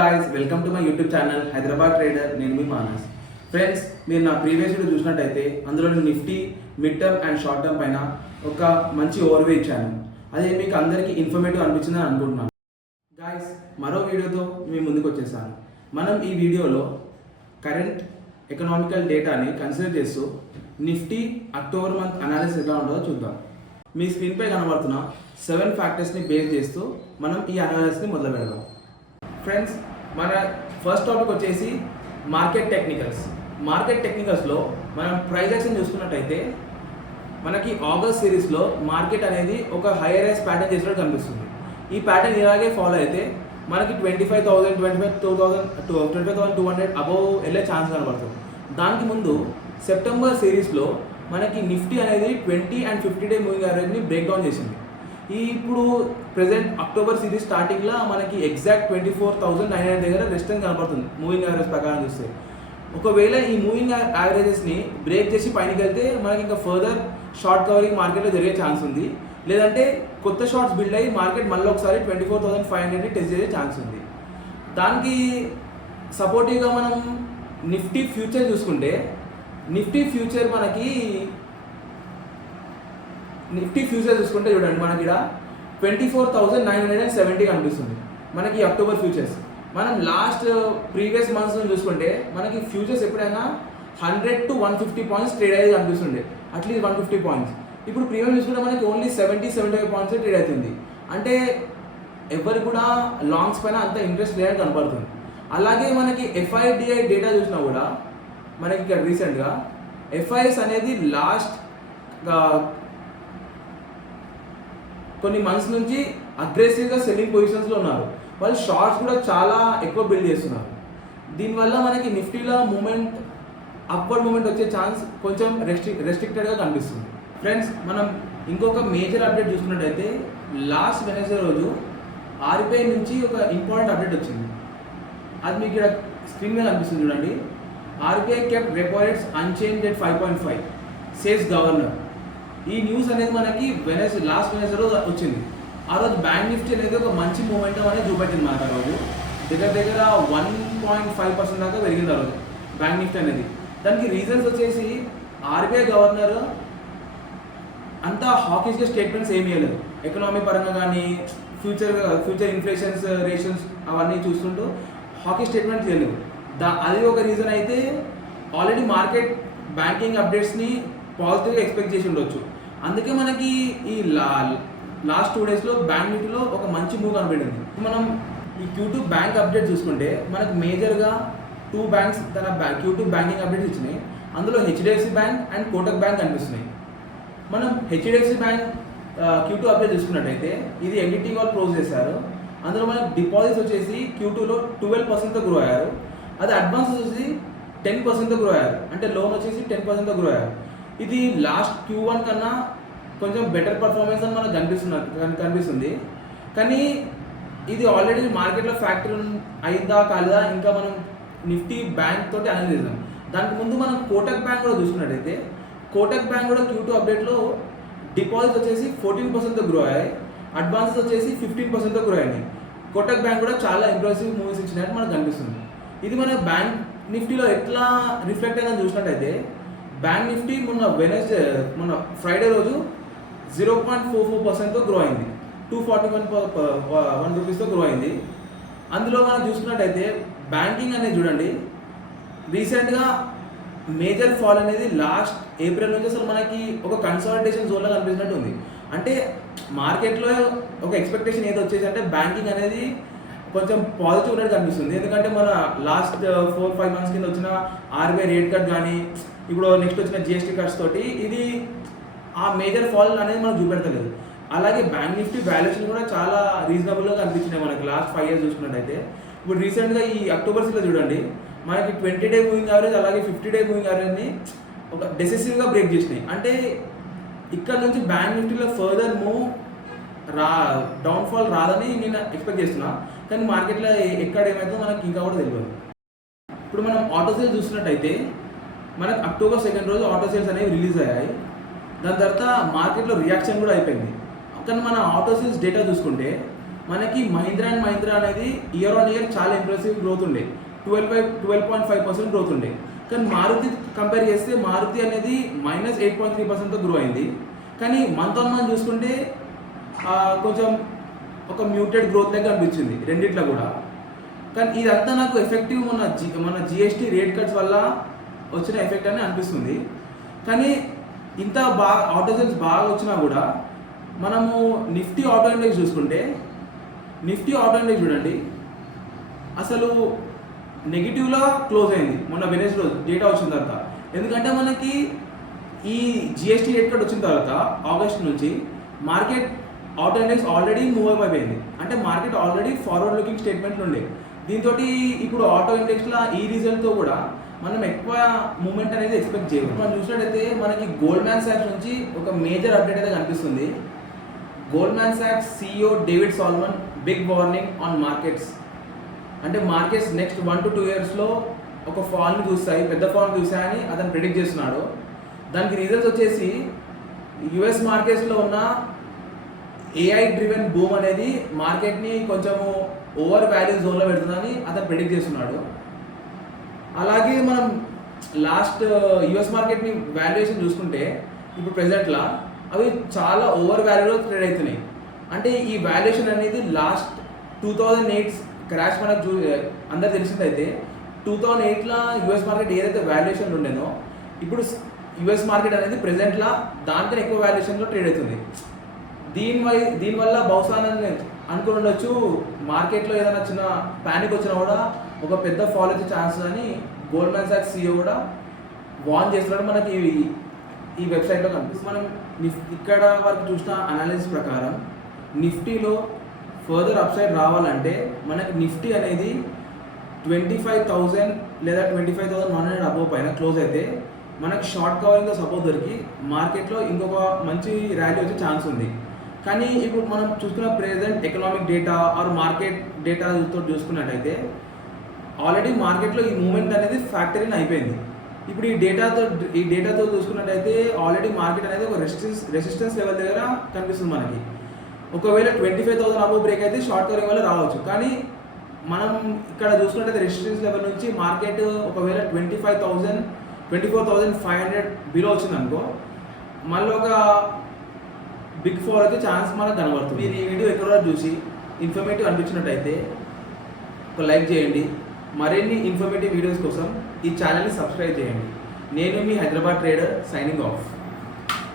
Guys, welcome to my YouTube channel Hyderabad trader. నేను మీ Manas. Friends, మీరు నా ప్రీవియస్ వీడియో చూసినట్టయితే అందులో Nifty mid term and short term పైన ఒక మంచి ఓవర్వ్యూ ఇచ్చాను. అది మీకు అందరికీ ఇన్ఫర్మేటివ్ అనిపించిందని అనుకుంటున్నాను. గాయ్స్, మరో వీడియోతో మీ ముందుకు వచ్చేసాను. మనం ఈ వీడియోలో కరెంట్ ఎకనామికల్ డేటాని కన్సిడర్ చేస్తూ నిఫ్టీ అక్టోబర్ మంత్ అనాలిసిస్ ఎలా ఉంటుందో చూద్దాం. మీ స్క్రీన్పై కనబడుతున్న 7 ఫ్యాక్టర్స్ని బేస్ చేస్తూ మనం ఈ అనాలిసిస్ని మొదలు పెడదాం. ఫ్రెండ్స్, మన ఫస్ట్ టాపిక్ వచ్చేసి మార్కెట్ టెక్నికల్స్. మార్కెట్ టెక్నికల్స్లో మనం ప్రైస్ యాక్షన్ చూసుకున్నట్టయితే మనకి ఆగస్ట్ సిరీస్లో మార్కెట్ అనేది ఒక హైయర్ రైజ్ ప్యాటర్న్ చేసినట్టు కనిపిస్తుంది. ఈ ప్యాటర్న్ ఇలాగే ఫాలో అయితే మనకి 25,000, 25,200 అబవ్ వెళ్ళే ఛాన్స్ కనబడుతుంది. దానికి ముందు సెప్టెంబర్ సిరీస్లో మనకి నిఫ్టీ అనేది 20 and 50 డే మూవింగ్ యావరేజ్ని బ్రేక్ డౌన్ చేసింది. ఇప్పుడు ప్రెసెంట్ అక్టోబర్ సిరీస్ స్టార్టింగ్లో మనకి ఎగ్జాక్ట్ 24,900 దగ్గర రెస్టెన్స్ కనపడుతుంది మూవింగ్ యావరేజ్ ప్రకారం చూస్తే. ఒకవేళ ఈ మూవింగ్ యావరేజెస్ని బ్రేక్ చేసి పైనకి వెళ్తే మనకి ఇంకా ఫర్దర్ షార్ట్ కవరింగ్ మార్కెట్లో జరిగే ఛాన్స్ ఉంది. లేదంటే కొత్త షార్ట్స్ బిల్డ్ అయ్యి మార్కెట్ మళ్ళీ ఒకసారి 24,500ని టెస్ట్ చేసే ఛాన్స్ ఉంది. దానికి సపోర్టివ్గా మనం నిఫ్టీ ఫ్యూచర్ చూసుకుంటే నిఫ్టీ ఫ్యూచర్ చూసుకుంటే చూడండి, మనకి ఇక్కడ 24,970 కనిపిస్తుంది మనకి అక్టోబర్ ఫ్యూచర్స్. మనం లాస్ట్ ప్రీవియస్ మంత్స్ చూసుకుంటే మనకి ఫ్యూచర్స్ ఎప్పుడైనా 100 to 150 పాయింట్స్ ట్రేడ్ అయ్యేది కనిపిస్తుండే, అట్లీస్ట్ 150 పాయింట్స్. ఇప్పుడు ప్రీమియం చూసుకుంటే మనకి ఓన్లీ 70-75 పాయింట్స్ ట్రేడ్ అవుతుంది. అంటే ఎవరు కూడా లాంగ్స్ పైన అంత ఇంట్రెస్ట్ లేదని కనపడుతుంది. అలాగే మనకి FIDI డేటా చూసినా కూడా మనకి ఇక్కడ రీసెంట్గా FIS అనేది లాస్ట్ కొన్ని మంత్స్ నుంచి అగ్రెసివ్గా సెల్లింగ్ పొజిషన్స్లో ఉన్నారు. వాళ్ళు షార్ట్స్ కూడా చాలా ఎక్కువ బిల్డ్ చేస్తున్నారు. దీనివల్ల మనకి నిఫ్టీలో మూమెంట్ అప్వర్డ్ మూమెంట్ వచ్చే ఛాన్స్ కొంచెం రెస్ట్రిక్టెడ్గా కనిపిస్తుంది. ఫ్రెండ్స్, మనం ఇంకొక మేజర్ అప్డేట్ చూసుకున్నట్టయితే లాస్ట్ వెనస్డే రోజు RBI నుంచి ఒక ఇంపార్టెంట్ అప్డేట్ వచ్చింది. అది మీకు ఇక్కడ స్క్రీన్ మీద కనిపిస్తుంది చూడండి. RBI kept repo rates unchanged at 5.5 says governor. ఈ న్యూస్ అనేది మనకి లాస్ట్ వెనస్డే రోజు వచ్చింది. ఆ రోజు బ్యాంక్ నిఫ్టీ అనేది ఒక మంచి మూమెంటం అనేది చూపెట్టింది మనకు. ఆ రోజు దగ్గర 1.5% దాకా పెరిగింది ఆ రోజు బ్యాంక్ నిఫ్టీ అనేది. దానికి రీజన్స్ వచ్చేసి RBI గవర్నర్ అంతా హాకీస్గా స్టేట్మెంట్స్ ఏమీ ఇవ్వలేదు. ఎకనామీ పరంగా కానీ ఫ్యూచర్ ఇన్ఫ్లేషన్స్ రేషన్స్ అవన్నీ చూస్తుంటూ హాకీ స్టేట్మెంట్స్ ఇవ్వలేదు. అది ఒక రీజన్ అయితే ఆల్రెడీ మార్కెట్ బ్యాంకింగ్ అప్డేట్స్ని పాజిటివ్గా ఎక్స్పెక్ట్ చేసి ఉండొచ్చు. అందుకే మనకి ఈ లాస్ట్ 2 డేస్లో బ్యాంక్ నిఫ్టీలో ఒక మంచి మూవ్ కనబడింది. మనం ఈ Q2 బ్యాంక్ అప్డేట్ చూసుకుంటే మనకు మేజర్గా 2 బ్యాంక్స్ తన Q2 బ్యాంకింగ్ అప్డేట్స్ ఇచ్చినాయి. అందులో HDFC bank and Kotak bank కనిపిస్తున్నాయి. మనం HDFC బ్యాంక్ Q2 అప్డేట్ చూసుకున్నట్టయితే ఇది ఎన్డిటీ వాళ్ళు క్లోజ్ చేశారు. అందులో మనకి డిపాజిట్స్ వచ్చేసి Q2లో 12%తో గ్రో అయ్యారు. అది అడ్వాన్స్ వచ్చేసి 10%తో గ్రో అయ్యారు. అంటే లోన్ వచ్చేసి 10%తో గ్రో అయ్యారు. ఇది లాస్ట్ Q1 కన్నా కొంచెం బెటర్ పర్ఫార్మెన్స్ అని మనకు కనిపిస్తుంది. కానీ ఇది ఆల్రెడీ మార్కెట్లో ఫ్యాక్టరీ అయిందా కాలేదా ఇంకా మనం నిఫ్టీ బ్యాంక్ తోటి అనలైజ్ చేద్దాం. దానికి ముందు మనం కోటక్ బ్యాంక్ కూడా చూసుకున్నట్టయితే కోటక్ బ్యాంక్ కూడా Q2 అప్డేట్లో డిపాజిట్స్ వచ్చేసి 14%తో గ్రో అయ్యాయి. అడ్వాన్సెస్ వచ్చేసి 15%తో గ్రో అయ్యాయి. కోటక్ బ్యాంక్ కూడా చాలా ఇంప్రెసివ్ మూవీస్ ఇచ్చినట్టు మనకు కనిపిస్తుంది. ఇది మన బ్యాంక్ నిఫ్టీలో ఎట్లా రిఫ్లెక్ట్ అయిందని చూసినట్టయితే బ్యాంక్ నిఫ్టీ మొన్న ఫ్రైడే రోజు 0.44%తో గ్రో అయింది. 241 రూపీస్తో గ్రో అయింది. అందులో మనం చూసుకున్నట్టయితే బ్యాంకింగ్ అనేది చూడండి, రీసెంట్గా మేజర్ ఫాల్ అనేది లాస్ట్ ఏప్రిల్ నుంచి అసలు మనకి ఒక కన్సాలిడేషన్ జోన్లో కనిపిస్తున్నట్టు ఉంది. అంటే మార్కెట్లో ఒక ఎక్స్పెక్టేషన్ ఏదో వచ్చేసి అంటే బ్యాంకింగ్ అనేది కొంచెం పాజిటివ్ ఉన్నట్టు కనిపిస్తుంది. ఎందుకంటే మన లాస్ట్ 4-5 మంత్స్ కింద వచ్చిన RBI రేట్ కట్ కానీ ఇప్పుడు నెక్స్ట్ వచ్చిన GST కట్స్ తోటి ఇది ఆ మేజర్ ఫాల్ అనేది మనకు చూపెడతలేదు. అలాగే బ్యాంక్ నిఫ్టీ వాల్యుయేషన్ కూడా చాలా రీజనబుల్గా కనిపించినాయి మనకి లాస్ట్ 5 years చూసుకున్నట్టయితే. ఇప్పుడు రీసెంట్గా ఈ అక్టోబర్ సిరీస్లో చూడండి, మనకి 20 డే మూవింగ్ యావరేజ్ అలాగే 50 డే మూవింగ్ యావరేజ్ని ఒక డెసిసివ్గా బ్రేక్ చేసినాయి. అంటే ఇక్కడ నుంచి బ్యాంక్ నిఫ్టీలో ఫర్దర్ మూవ్ డౌన్ఫాల్ రాదని నేను ఎక్స్పెక్ట్ చేస్తున్నా. కానీ మార్కెట్లో ఎక్కడ ఏమైతే మనకి ఇంకా కూడా తెలియదు. ఇప్పుడు మనం ఆటో సేల్స్ చూసినట్టయితే మనకు అక్టోబర్ 2nd రోజు ఆటో సేల్స్ అనేవి రిలీజ్ అయ్యాయి. దాని తర్వాత మార్కెట్లో రియాక్షన్ కూడా అయిపోయింది. కానీ మన ఆటో సేల్స్ డేటా చూసుకుంటే మనకి మహీంద్రా అండ్ మహీంద్రా అనేది ఇయర్ ఆన్ ఇయర్ చాలా ఇంప్రెసివ్ గ్రోత్ ఉండే 12.5% గ్రోత్ ఉండే. కానీ మారుతి కంపేర్ చేస్తే మారుతి అనేది -8.3%తో గ్రో అయింది. కానీ మంత్ ఆన్ మంత్ చూసుకుంటే కొంచెం ఒక మ్యూటెడ్ గ్రోత్ లాగా అనిపించింది రెండిట్లో కూడా. కానీ ఇదంతా నాకు ఎఫెక్టివ్ మన జిఎస్టీ రేట్ కట్స్ వల్ల వచ్చిన ఎఫెక్ట్ అని అనిపిస్తుంది. కానీ ఇంత బాగా ఆటో సేల్స్ బాగా వచ్చినా కూడా మనము నిఫ్టీ ఆటో ఇండెక్స్ చూసుకుంటే నిఫ్టీ ఆటో ఇండెక్స్ చూడండి అసలు నెగిటివ్లో క్లోజ్ అయింది మొన్న వెనస్డే రోజు డేటా వచ్చిన తర్వాత. ఎందుకంటే మనకి ఈ జిఎస్టీ రేట్ కట్ వచ్చిన తర్వాత ఆగస్ట్ నుంచి market auto index already move up అయిపోయింది. అంటే మార్కెట్ ఆల్రెడీ ఫార్వర్డ్ లుకింగ్ స్టేట్మెంట్లు ఉండే. దీంతో ఇప్పుడు ఆటో ఇండెక్స్లో ఈ రిజల్ట్తో కూడా మనం ఎక్కువ మూమెంట్ అనేది ఎక్స్పెక్ట్ చేయము. మనం చూసినట్టయితే మనకి గోల్డ్మ్యాన్ సాక్స్ నుంచి ఒక మేజర్ అప్డేట్ అయితే కనిపిస్తుంది. గోల్డ్మ్యాన్ సాక్స్ CEO David Solomon big warning on markets. అంటే మార్కెట్స్ నెక్స్ట్ 1 to 2 yearsలో ఒక ఫాల్ని చూస్తాయి, పెద్ద ఫాల్ని చూస్తాయని అతను ప్రెడిక్ట్ చేస్తున్నాడు. దానికి రీజన్స్ వచ్చేసి యుఎస్ మార్కెట్స్లో ఉన్న AI డ్రివెన్ బూమ్ అనేది మార్కెట్ని కొంచెము ఓవర్ వాల్యూ జోన్లో పెడుతుందని అతను ప్రెడిక్ట్ చేస్తున్నాడు. అలాగే మనం లాస్ట్ యుఎస్ మార్కెట్ని వాల్యుయేషన్ చూసుకుంటే ఇప్పుడు ప్రెజెంట్లో అవి చాలా ఓవర్ వాల్యూలో ట్రేడ్ అవుతున్నాయి. అంటే ఈ వాల్యుయేషన్ అనేది లాస్ట్ 2008 క్రాష్ మనకు అందరు తెలిసిందైతే 2008లో యుఎస్ మార్కెట్ ఏదైతే వాల్యుయేషన్ ఉండేనో ఇప్పుడు యుఎస్ మార్కెట్ అనేది ప్రెజెంట్లో దానికన్నా ఎక్కువ వాల్యుయేషన్లో ట్రేడ్ అవుతుంది. దీనివల్ల బహుశా అనుకుని ఉండొచ్చు మార్కెట్లో ఏదైనా చిన్న ప్యానిక్ వచ్చినా కూడా ఒక పెద్ద ఫాల్ వచ్చే ఛాన్స్ అని గోల్డ్మ్యాన్ సాక్స్ CEO కూడా వార్న్ చేస్తున్నాడు. మనకి ఈ వెబ్సైట్లో కనిపిస్తుంది. మనం ఇక్కడ వరకు చూసిన అనాలిసిస్ ప్రకారం నిఫ్టీలో ఫర్దర్ అప్సైడ్ రావాలంటే మనకి నిఫ్టీ అనేది 25,000 లేదా 25,100 అబోవ్ పైన క్లోజ్ అయితే మనకి షార్ట్ కవరింగ్తో సపోర్ట్ దొరికి మార్కెట్లో ఇంకొక మంచి ర్యాలీ వచ్చే ఛాన్స్ ఉంది. కానీ ఇప్పుడు మనం చూసుకున్న present economic data or market డేటాతో చూసుకున్నట్టయితే ఆల్రెడీ మార్కెట్లో ఈ మూమెంట్ అనేది ఫ్యాక్టర్ ఇన్ అయిపోయింది. ఇప్పుడు ఈ డేటాతో చూసుకున్నట్టయితే ఆల్రెడీ మార్కెట్ అనేది ఒక రెసిస్టెన్స్ లెవెల్ దగ్గర కనిపిస్తుంది మనకి. ఒకవేళ 25,000 అబోవ్ బ్రేక్ అయితే షార్ట్ కవరింగ్ వల్ల రావచ్చు. కానీ మనం ఇక్కడ చూసుకున్నట్టయితే రెసిస్టెన్స్ లెవెల్ నుంచి మార్కెట్ ఒకవేళ 24,500 బిలో వచ్చింది అనుకో మళ్ళీ ఒక బిగ్ ఫాల్ అయితే ఛాన్స్ మనకు కనబడుతుంది. మీరు ఈ వీడియో ఎక్కడో చూసి ఇన్ఫర్మేటివ్ అనిపించినట్టయితే ఒక లైక్ చేయండి. మరిన్ని ఇన్ఫర్మేటివ్ వీడియోస్ కోసం ఈ ఛానల్ని సబ్స్క్రైబ్ చేయండి. నేను మీ హైదరాబాద్ ట్రేడర్ సైనింగ్ ఆఫ్.